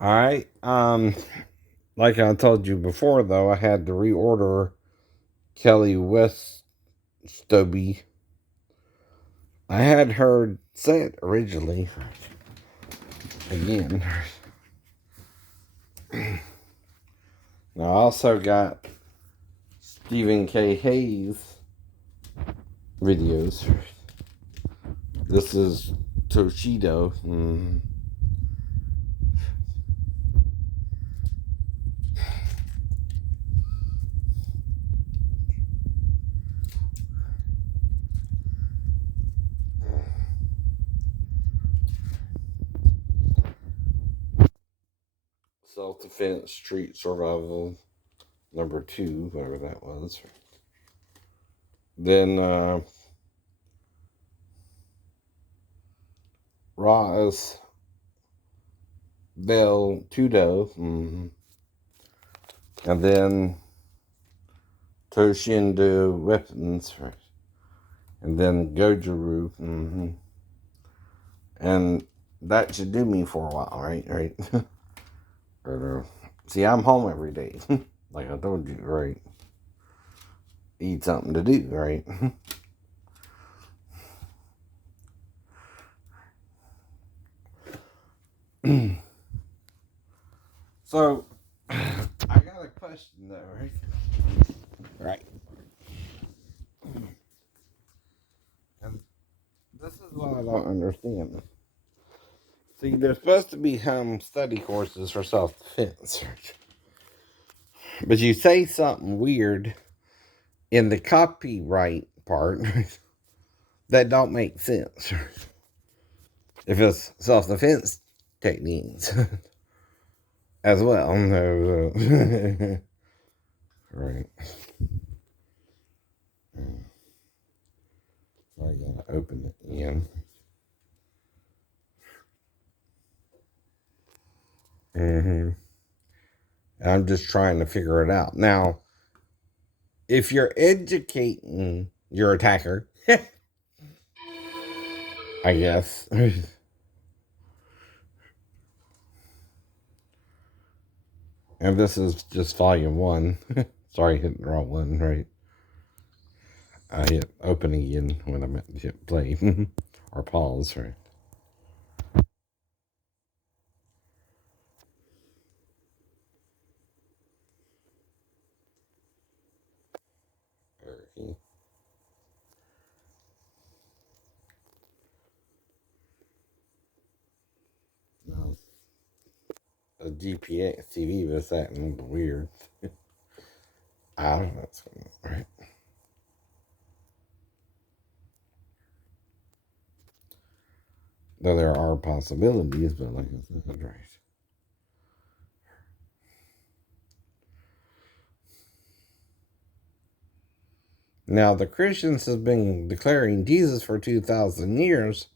All right. Like I told you before, though, I had to reorder Kelly West Stobie. I had heard say it originally. Again, I also got Stephen K. Hayes videos. This is Toshido. Self Defense Street Survival number 2, whatever that was. Then Ross Bell Tudo. And then Toshindo Weapons. And then Gojiru. And that should do me for a while, right? Right. See, I'm home every day. Like I told you, right? Need something to do, right? So, I got a question though, right? Right. And this is what I don't understand. See, there's supposed to be some study courses for self defense, but you say something weird in the copyright part that don't make sense. If it's self defense techniques as well. Right. So I gotta open it again. hmm I'm just trying to figure it out. Now, if you're educating your attacker, I guess. And this is just volume 1. Sorry, hit the wrong one, right? I hit open again when I meant to hit play or pause, right? Okay. No, a GPX TV was acting weird. I don't know what's going on, right? Though there are possibilities, but like I said, right. Now, the Christians have been declaring Jesus for 2,000 years,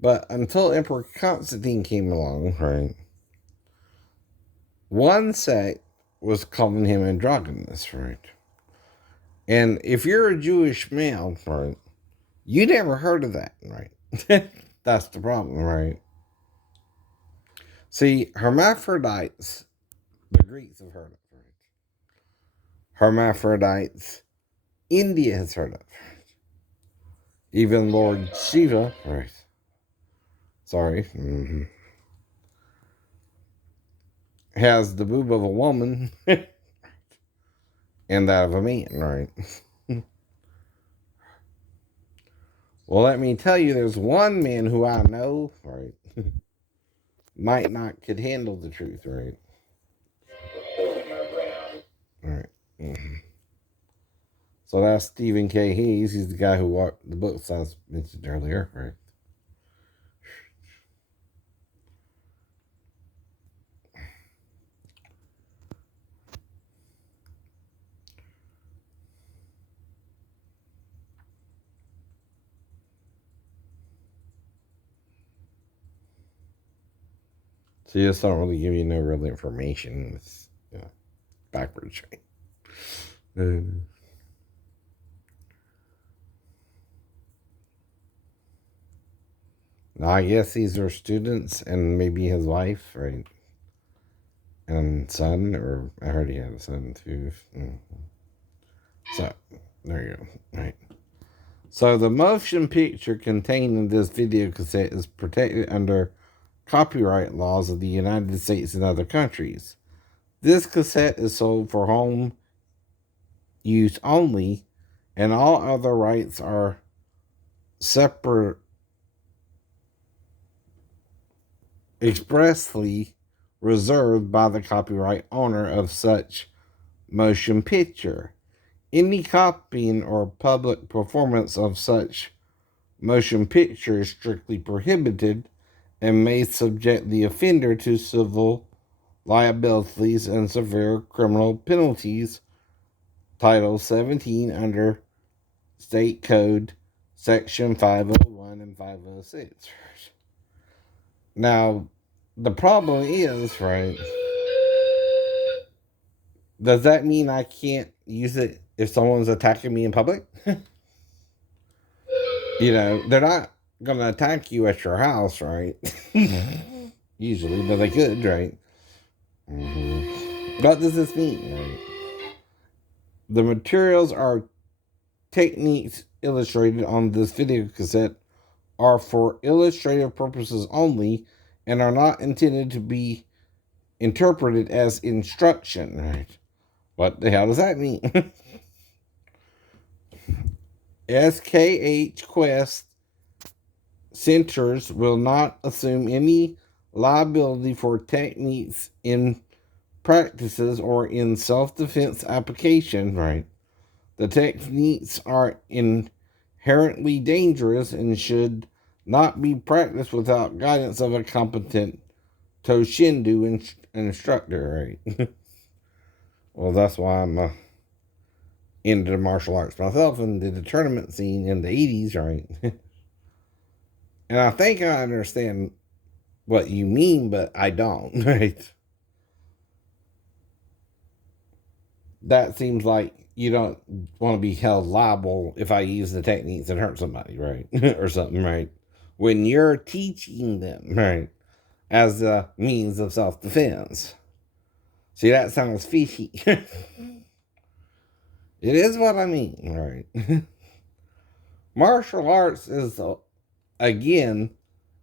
but until Emperor Constantine came along, right, one sect was calling him androgynous, right? And if you're a Jewish male, right, you never heard of that, right? That's the problem, right? See, hermaphrodites, the Greeks have heard of, right? Hermaphrodites, India has heard of. Even Lord Shiva, right? Sorry, has the boob of a woman and that of a man, right? Well, let me tell you, there's one man who I know, right, might not could handle the truth, right? Right. Mm-hmm. So that's Stephen K. Hayes. He's the guy who wrote the books I mentioned earlier, right? So you just don't really give you no real information. It's backwards, right? Now, I guess these are students and maybe his wife, right? and son, or I heard he had a son too. So, there you go. Right. So, the motion picture contained in this video cassette is protected under copyright laws of the United States and other countries. This cassette is sold for home use only, and all other rights are separate, expressly reserved by the copyright owner of such motion picture. Any copying or public performance of such motion picture is strictly prohibited and may subject the offender to civil liabilities and severe criminal penalties. Title 17 under State Code Section 501 and 506. Now, the problem is, right, does that mean I can't use it if someone's attacking me in public? You know, they're not going to attack you at your house, right? Usually, but they could, right? What does this mean, right? The materials are techniques illustrated on this video cassette are for illustrative purposes only and are not intended to be interpreted as instruction, right? What the hell does that mean? SKH Quest Centers will not assume any liability for techniques in practices or in self-defense application, right? The techniques are inherently dangerous and should not be practiced without guidance of a competent Toshindu instructor, right? Well, that's why I'm into martial arts myself and did the tournament scene in the 80s, right? And I think I understand what you mean, but I don't, right? That seems like you don't want to be held liable if I use the techniques and hurt somebody, right? Or something, right? When you're teaching them, right, as a means of self-defense. See, that sounds fishy. It is what I mean, right? Martial arts is, again,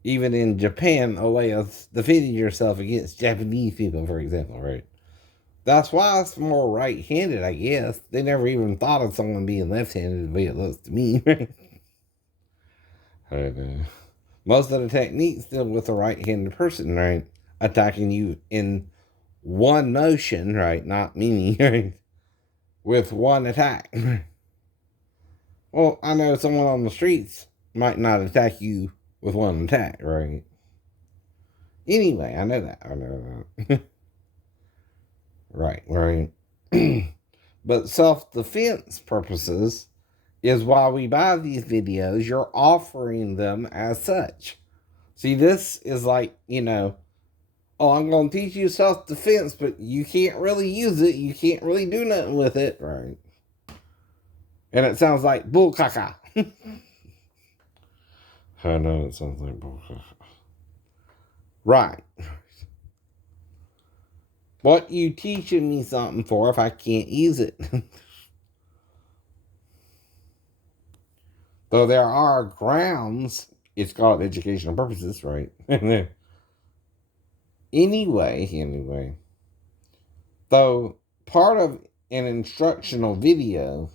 even in Japan, a way of defending yourself against Japanese people, for example, right? That's why it's more right-handed, I guess. They never even thought of someone being left-handed the way it looks to me. Most of the techniques deal with a right-handed person, right? Attacking you in one motion, right? Not many, right? With one attack. Well, I know someone on the streets might not attack you with one attack, right? Anyway, I know that. Right. But self-defense purposes is why we buy these videos. You're offering them as such. See, this is like, oh, I'm going to teach you self-defense, but you can't really use it. You can't really do nothing with it, right? And it sounds like bull caca. I know it sounds like bull caca. Right. What you teaching me something for if I can't use it? Though there are grounds, it's called educational purposes, right? Anyway. Though part of an instructional video,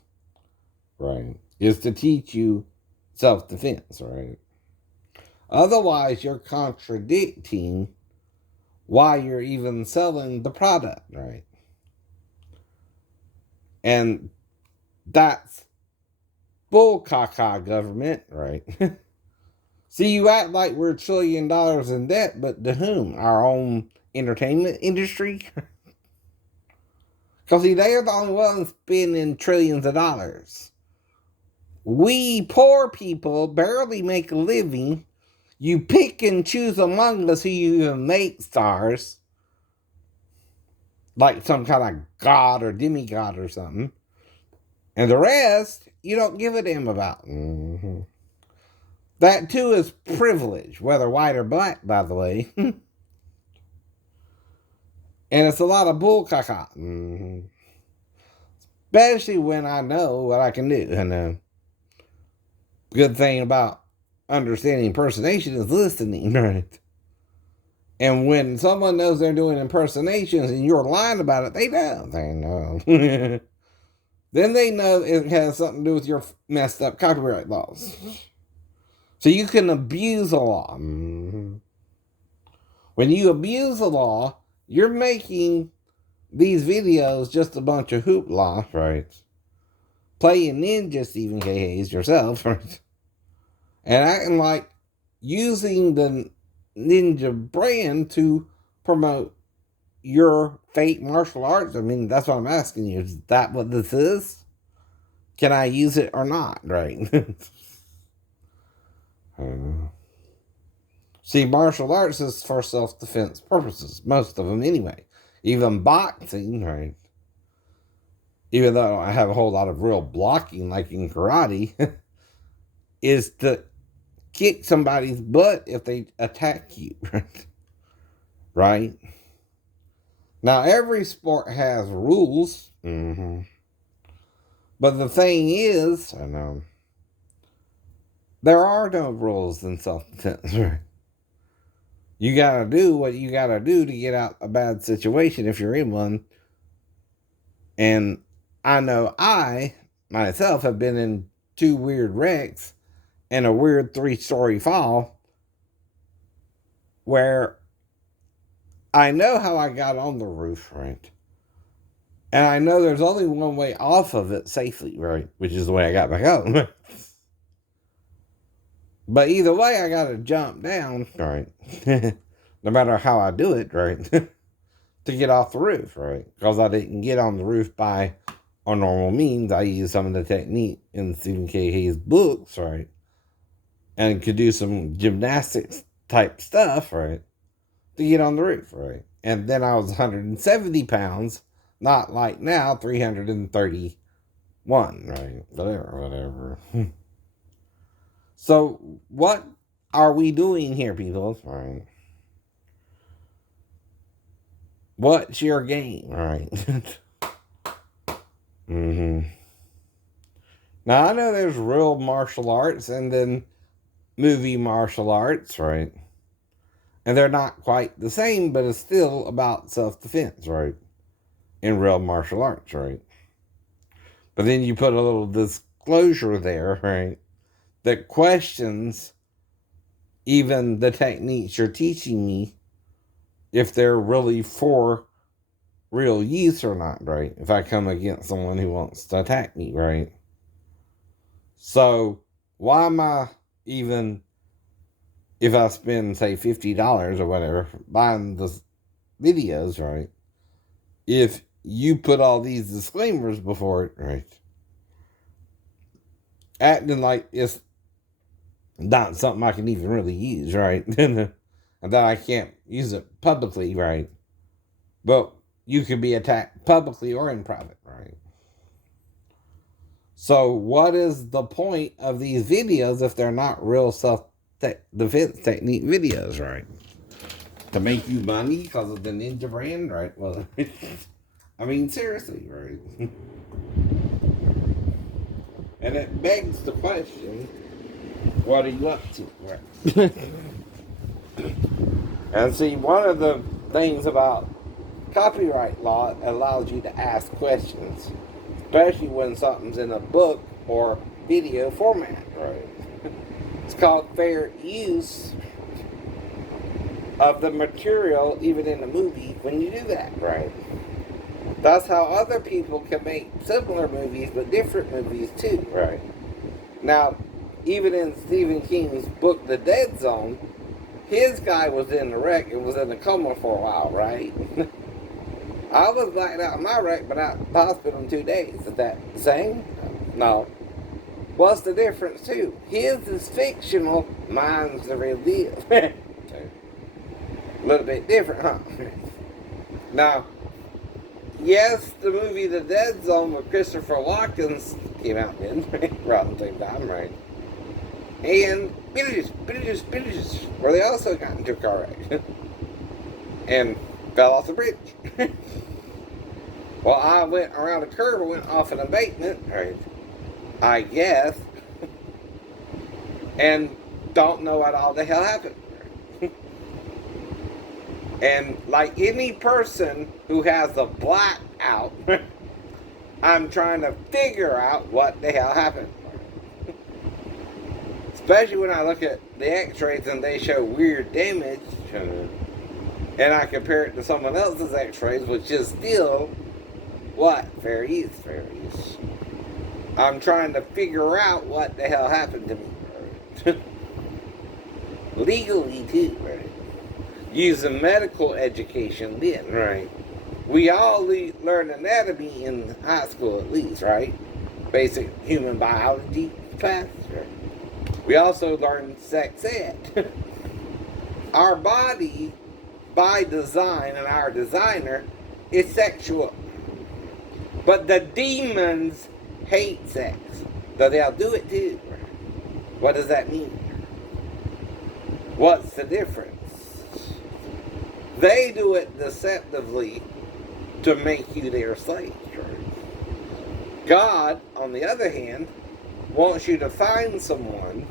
right, is to teach you self-defense, right? Otherwise, you're contradicting why you're even selling the product, right? And that's bull caca, government, right? See, you act like we're $1 trillion in debt, but to whom? Our own entertainment industry? Because, see, they are the only ones spending trillions of dollars. We poor people barely make a living. You pick and choose among us who you even make stars. Like some kind of god or demigod or something. And the rest, you don't give a damn about. Mm-hmm. That too is privilege, whether white or black, by the way. And it's a lot of bull caca. Mm-hmm. Especially when I know what I can do. And the good thing about understanding impersonation is listening, right? And when someone knows they're doing impersonations and you're lying about it, they know. They know. Then they know it has something to do with your messed up copyright laws. So you can abuse a law. When you abuse a law, you're making these videos just a bunch of hoopla, right? Playing Ninja Stephen K. Hayes yourself, right? And acting like using the Ninja brand to promote your fake martial arts. I mean, that's what I'm asking you. Is that what this is? Can I use it or not, right? See, martial arts is for self-defense purposes. Most of them, anyway. Even boxing, right? Even though I have a whole lot of real blocking, like in karate, is to kick somebody's butt if they attack you, right? Right? Now, every sport has rules. Mm-hmm. But the thing is, I know, there are no rules in self-defense, right? You gotta do what you gotta do to get out a bad situation if you're in one. And I know I, myself, have been in 2 weird wrecks and a weird 3-story fall where I know how I got on the roof, right? And I know there's only one way off of it safely, right? Which is the way I got back home. But either way, I gotta jump down, right? No matter how I do it, right? To get off the roof, right? Because I didn't get on the roof by our normal means. I used some of the technique in Stephen K. Hayes' books, right? And could do some gymnastics type stuff, right? To get on the roof, right? And then I was 170 pounds, not like now, 331, right? Whatever. So, what are we doing here, people? Right? What's your game, right? Mm-hmm. Now, I know there's real martial arts and then movie martial arts, right? And they're not quite the same, but it's still about self-defense, right? In real martial arts, right? But then you put a little disclosure there, right? That questions even the techniques you're teaching me if they're really for real use or not, right? If I come against someone who wants to attack me, right? So, why am I even, if I spend, say, $50 or whatever, buying the videos, right? If you put all these disclaimers before it, right? Acting like it's not something I can even really use, right? And that I can't use it publicly, right? But you can be attacked publicly or in private, right? So what is the point of these videos if they're not real self-defense technique videos, right? To make you money because of the Ninja brand, right? Well, I mean, seriously, right? And it begs the question, what are you up to, right? And see, one of the things about copyright law allows you to ask questions, especially when something's in a book or video format, right? It's called fair use of the material, even in a movie, when you do that, right? That's how other people can make similar movies, but different movies too, right? Now, even in Stephen King's book, The Dead Zone, his guy was in the wreck and was in a coma for a while, right? I was blacked out in my wreck, but out of the hospital in 2 days. Is that the same? No. What's the difference, too? His is fictional, mine's the real deal. A little bit different, huh? Now, yes, the movie The Dead Zone with Christopher Walken came out then, around the same time, right? And Beetlejuice, where they also got into a car wreck. And Fell off the bridge. Well, I went around a curve and went off an embankment, right? I guess, and don't know what all the hell happened. And like any person who has a blackout, I'm trying to figure out what the hell happened. Especially when I look at the x-rays and they show weird damage, and I compare it to someone else's x-rays, which is still, what? Fairies. I'm trying to figure out what the hell happened to me. Legally, too, right? Using medical education then, right? We all learn anatomy in high school at least, right? Basic human biology class, right? We also learn sex ed. Our body, by design, and our designer, is sexual. But the demons hate sex. So they'll do it too. What does that mean? What's the difference? They do it deceptively to make you their slave. God, on the other hand, wants you to find someone,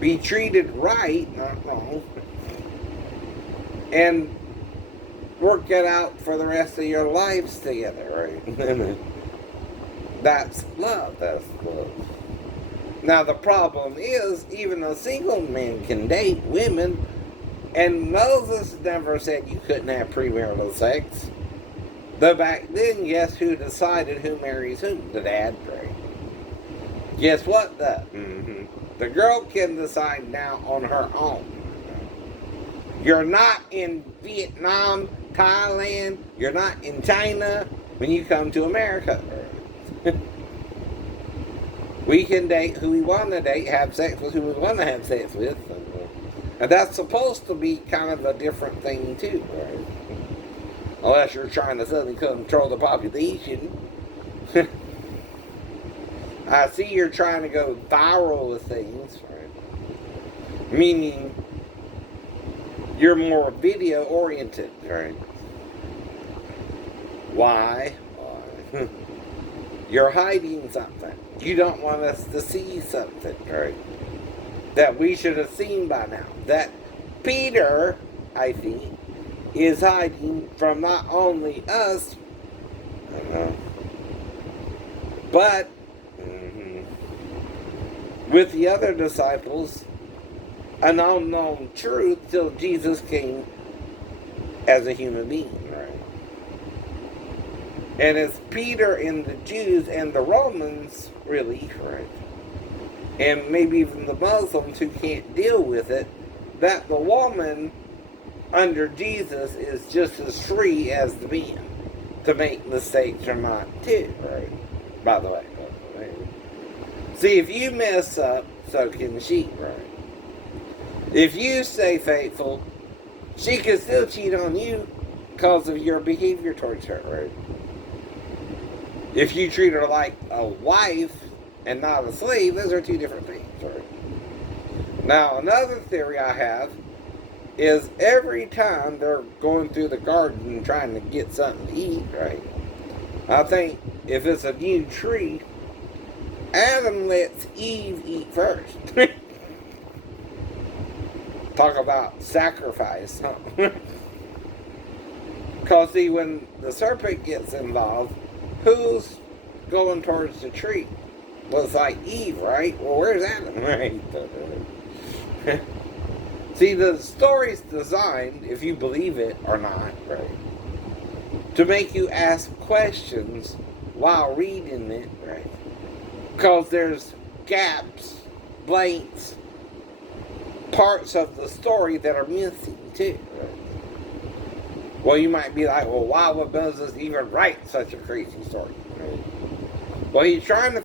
be treated right, not wrong, and work it out for the rest of your lives together, right? That's love. That's love. Now the problem is, even a single man can date women, and Moses never said you couldn't have premarital sex. Though back then, guess who decided who marries whom? The dad, right? Guess what? The girl can decide now on her own. You're not in Vietnam, Thailand, you're not in China when you come to America. We can date who we want to date, have sex with who we want to have sex with. And that's supposed to be kind of a different thing too, right? Unless you're trying to suddenly control the population. I see you're trying to go viral with things, right? Meaning you're more video oriented, right? Why? You're hiding something. You don't want us to see something, right? That we should have seen by now. That Peter, I think, is hiding from not only us, but with the other disciples, an unknown truth till Jesus came as a human being, right? And it's Peter and the Jews and the Romans, really, right? And maybe even the Muslims who can't deal with it, that the woman under Jesus is just as free as the man to make mistakes or not too, right? By the way. See, if you mess up, so can she, right? If you stay faithful, she can still cheat on you because of your behavior towards her, right? If you treat her like a wife and not a slave, those are two different things, right? Now, another theory I have is every time they're going through the garden trying to get something to eat, right? I think if it's a new tree, Adam lets Eve eat first. Talk about sacrifice, huh? Because see, when the serpent gets involved, who's going towards the tree? Well, it's like Eve, right? Well, where's Adam? Right? See, the story's designed, if you believe it or not, right, to make you ask questions while reading it, right? Because there's gaps, blanks, parts of the story that are missing too, right? Well, you might be like, well, why would Moses even write such a crazy story? Right? Well, he's trying to